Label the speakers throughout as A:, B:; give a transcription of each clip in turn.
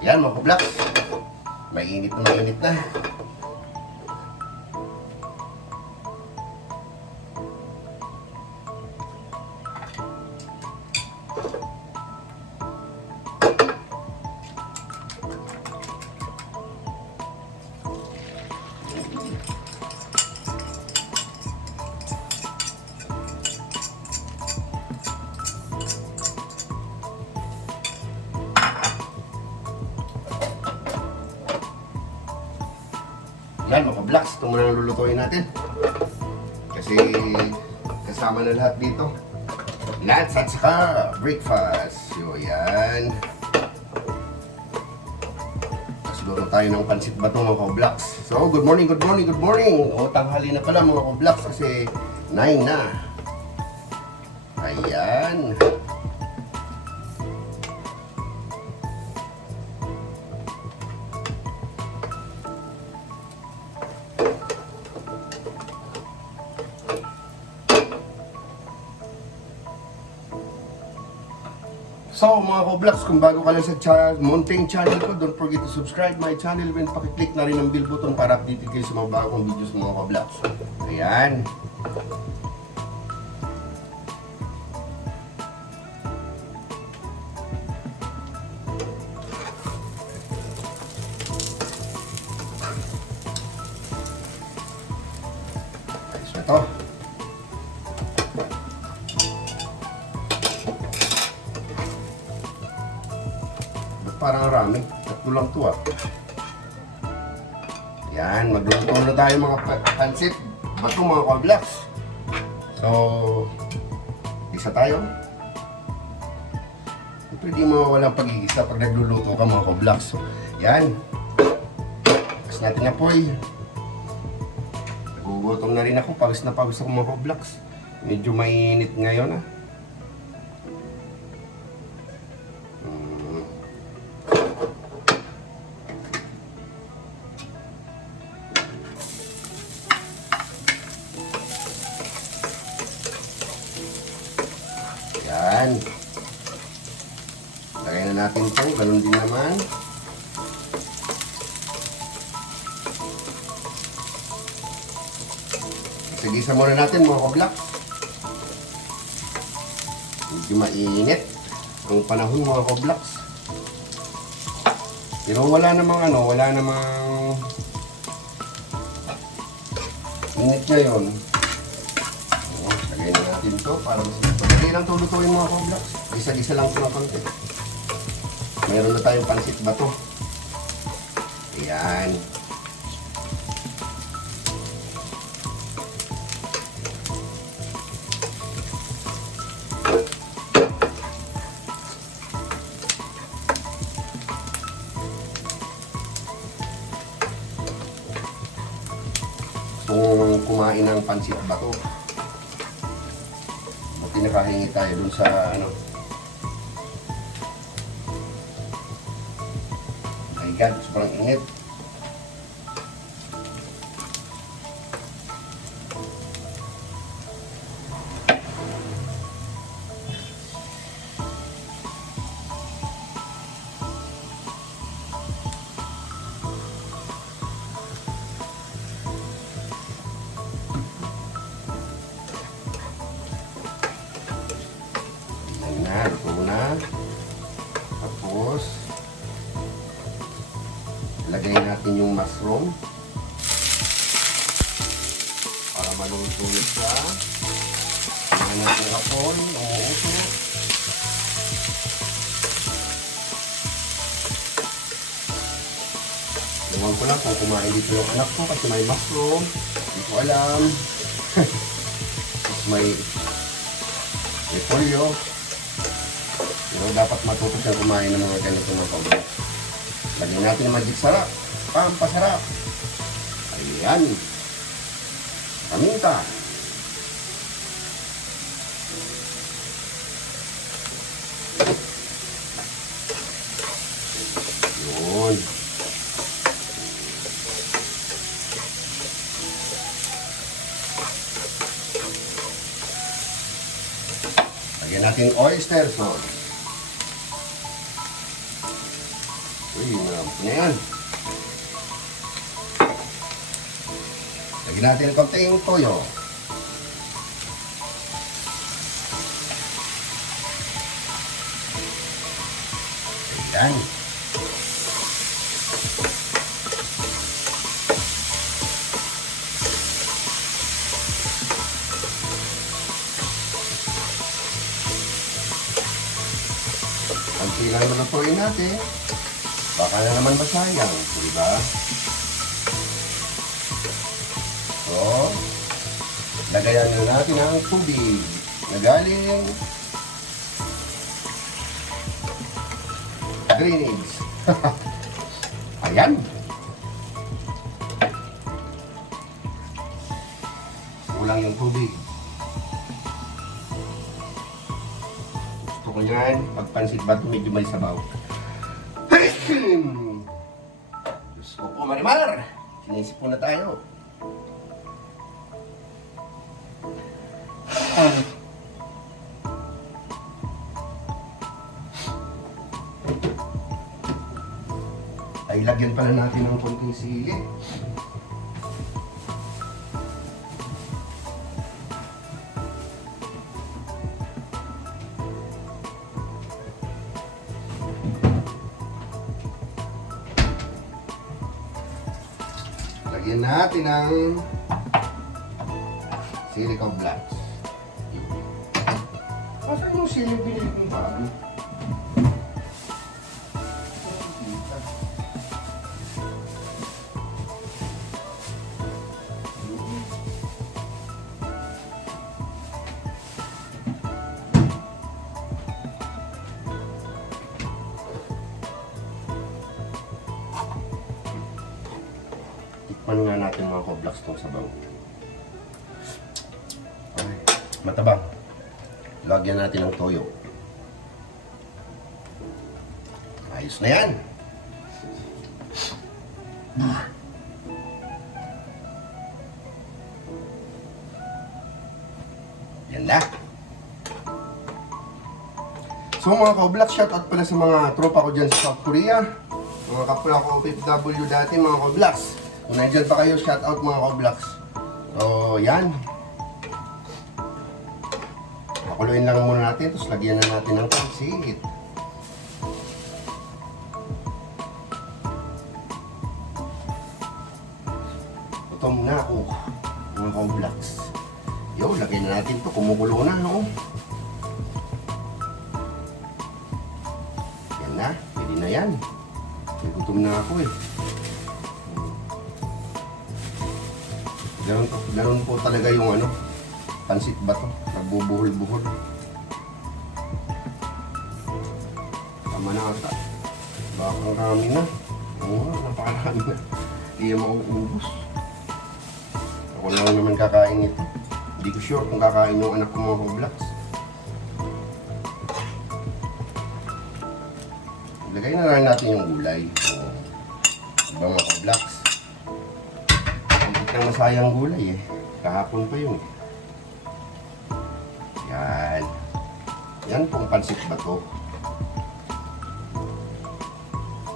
A: Yan mga kablak. Mainit na mainit na. Yan mga kablaks. Ito muna lulutuin natin. Kasi kasama na lahat dito. Lunch at saka breakfast. So yan. Luto tayo ng pansit bato mga kablaks. So good morning, good morning, good morning. O tanghali na pala mga kablaks kasi 9 na. Ayan. So mga ko-vlogs, kung bago ka lang sa cha- Mountain channel ko, don't forget to subscribe my channel and pakiclick na rin ang bell button para updated kayo sa mga bagong videos mga ko-vlogs. Ayan. Ah. Yan, magluto na tayo mga pa- pansit. Bato mga kablaks. So, isa tayo. Siyempre di mawawala ang pag-iisa pag nagluluto ka mga kablaks. Yan. Tapos natin na po eh. Nagugutom na rin ako. Pawis na pawis ako mga kablaks. Medyo mainit ngayon ah. Yan. Lagay na natin ito. Ganun din naman. Sigisa muna natin mga kablak. Medyo mainit ang panahon mga kablaks. Pero wala namang ano, wala namang init ngayon. Lagay na natin to para mas Hindi lang to lutuin mga kablaks. Isa-isa lang ito. Meron na tayong pansit bato. Ayan. kung kumain ng pansit bato. Buti nakahingi tayo dun sa ano. My God, sobrang init. Ewan ko lang kung kumain dito yung anak ko kasi may mushroom. Hindi ko alam. May may polio. Pero dapat matuto siya kumain ng mga ganito mga kaulog. Lagyan natin ng magic sarap. Pampasarap. Ayan. Paminta. Yun. Natin oyster sauce. Uy, marami na yan. Lagyan natin ng konting toyo. Ayan. Konti lang toyo natin. Baka na naman masayang, di ba? So, lagayan na natin ang tubig na galing drainage. Ayan. Kulang yung tubig. Ko yan, pagpansit ba ito medyo may sabaw. Diyos ko po, Marimar! Sinisip po na tayo. Ay, lagyan pala natin ng konting sili. Lagyan natin ng silicone blocks. Asan yung sili binili kong Tikman nga natin mga koblaks tong sabaw. Ay, matabang. Lagyan natin ng toyo. Ayos na yan. Yan na. So mga ka-Black, shoutout pala sa mga tropa ko dyan sa South Korea. Mga kapula ko PFW dati, mga ka-Blacks. Kung nandyan pa kayo, shoutout mga ka-Blacks. So, yan. Pakuluin lang muna natin, tapos lagyan na natin ng pansit. Gutom na ako, mga ka-Blacks. Yo, lagyan na natin to kumukulo na, no? Yan na, pwede na yan. May gutom na ako eh. Ganun, ganun po talaga yung ano, pansit ba to? Nagbubuhol-buhol. Tama na ata. Baka ang rami na. Oo, napakarami na. Hindi yung mauubos. Ako na lang naman kakain ito. Hindi ko sure kung kakain yung anak ko mga koblaks. Ilagay na lang natin yung gulay. Diba mga koblaks? Na masayang gulay eh. Kahapon pa yun. Yan. Yan pong pansit ba to?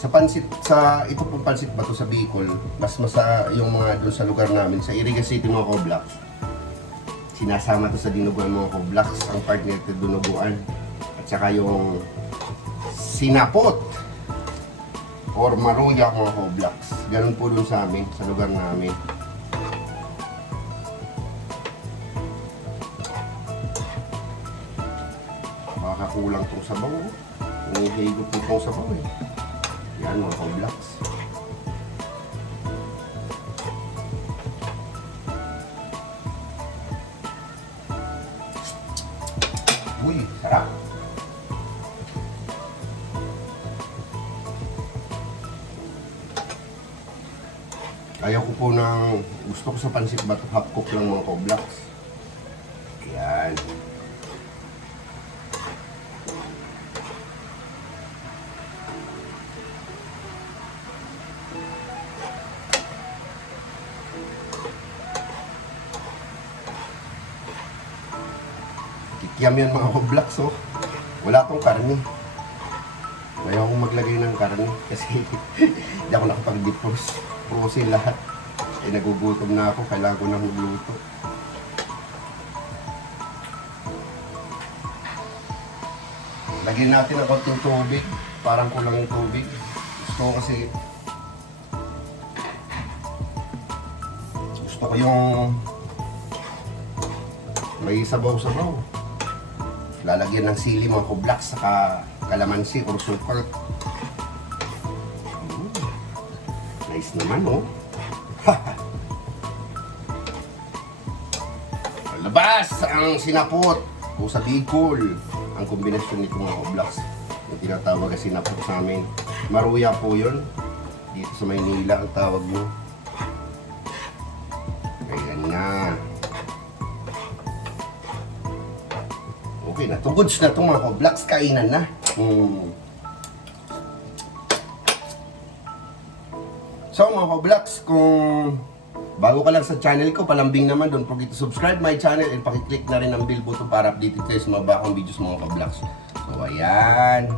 A: Sa pansit, sa ito pong pansit ba to sa Bicol, mas masa yung mga doon sa lugar namin, sa Iriga City mga koblaks. Sinasama to sa dinuguan mga koblaks, ang partner ko dinuguan. At saka yung sinapot or maruya mga koblaks. Ganun po dun sa amin, sa lugar namin. Makakakulang tong sabaw. oh. Hinihigo po tong sabaw eh. Yan mga koblaks. Uy, sarap. Ayaw ko po ng, gusto ko sa pansit bato, half cook lang mga koblaks. Kikiam yan mga koblaks oh. Wala tong karne. Ayaw akong maglagay ng karne kasi hindi ako nakapag-defrost. Frozen lahat. Eh, nagugutom na ako. Kailangan ko na magluto. Lagyan natin ng konting tubig. Parang kulang yung tubig. Gusto ko kasi gusto ko yung may sabaw-sabaw. Lalagyan ng sili, mga kublak, saka kalamansi or sukal. Mm. Nice naman, oh. Labas ang sinapot o sa Bicol. Ang kombinasyon nito mga kublaks. Yung tinatawag na sinapot sa amin. Maruya po yun. Dito sa Maynila ang tawag mo. Ayan na. Okay na. To goods na to mga kublaks. Kainan na. Mm. So mga kublaks, kung bago ka lang sa channel ko, palambing naman, don't forget to subscribe my channel and pakiclick na rin ang bell button para updated kayo sa mga bagong videos mga kublaks. So ayan.